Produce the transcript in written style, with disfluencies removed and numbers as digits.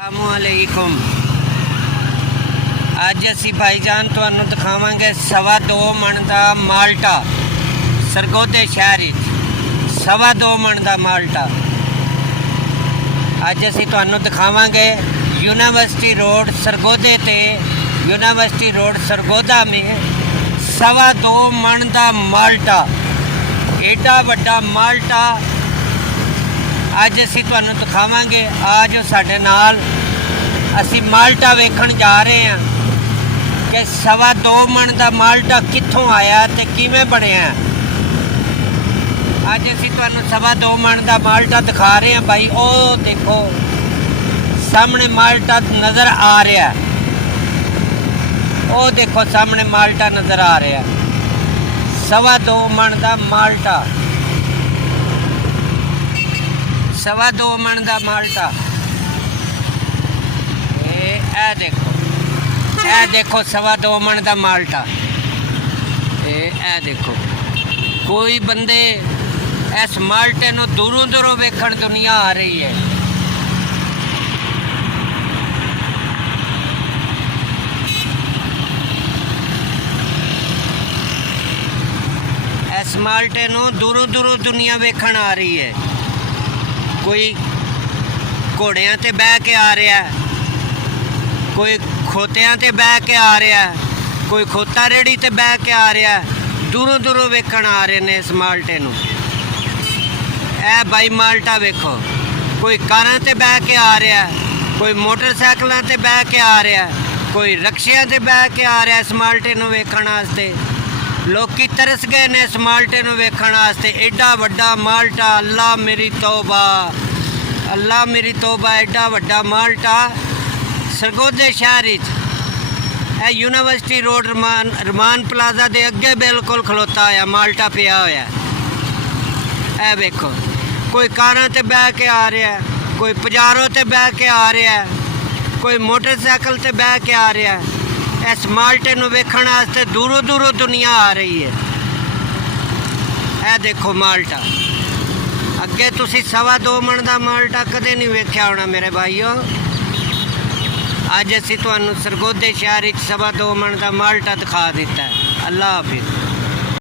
अस्सलामुअलैकुम। अज असी भाईजान तुहानू दिखावांगे 2.25 मन का माल्टा सरगोधे शहर 2.25 मन का माल्टा। अज असी तुहानू दिखावांगे यूनिवर्सिटी रोड सरगोधे ते यूनिवर्सिटी रोड सरगोधा में 2.25 मन का माल्टा, एडा वड्डा माल्टा अज असी तुहानू दिखावांगे। आ जो साडे नाल असी माल्टा वेखण जा रहे हैं कि 2.25 मन का माल्टा कित्थों आया ते किवें बनिया। अज असी तुहानू 2.25 मन का माल्टा दिखा रहे हैं। भाई ओ देखो सामने माल्टा नज़र आ रहा है, ओ देखो सामने माल्टा नज़र आ रहा है। 2.25 मन का माल्टा, 2.25 मन का माल्टा। ए देखो, ए देखो 2.25 मन का माल्टा। ए देखो कोई बंदे इस माल्टे नूं दूरों दूरों वेखण दुनिया आ रही है। इस माल्टे नूं दूरों दूरों दुनिया वेखण आ रही है। कोई घोड़ियां ते बह के आ रहा है, कोई खोतियां ते बह के आ रहा है, कोई खोता रेड़ी ते बह के आ रहा है। दूरों दूरों वेखण आ रहे ने इस माल्टे नूं। ए भाई माल्टा वेखो, कोई कारां ते बह के आ रहा है, कोई मोटरसाइकिलां ते बह के आ रहा है, कोई रक्शियां ते बह के आ रहा है इस माल्टे नूं वेखण वास्ते। लोकी तरस गए ने इस माल्टे नूं वेखण वास्ते। एडा वड्डा माल्टा, अल्लाह मेरी तौबा, अल्लाह मेरी तौबा। एडा वड्डा माल्टा सरगोधे शहर यूनिवर्सिटी रोड रमान प्लाजा दे अगे बिल्कुल खलोता होया माल्टा पिया होया। ए वेखो कोई कारां ते बह के आ रहा है, कोई पजारो ते बह के आ रहा है, कोई मोटरसाइकिल ते बह के आ रहा है। इस माल्टे नूं वेखण वास्ते दूरों दूरों दुनिया आ रही है। ए देखो माल्टा, अगे तुसी 2.25 मन का माल्टा कदे नहीं वेख्या होना मेरे भाईओ। अज असी तुहानू सरगोधे शहर 2.25 मन का माल्टा दिखा दिता है। अल्लाह हाफिज़।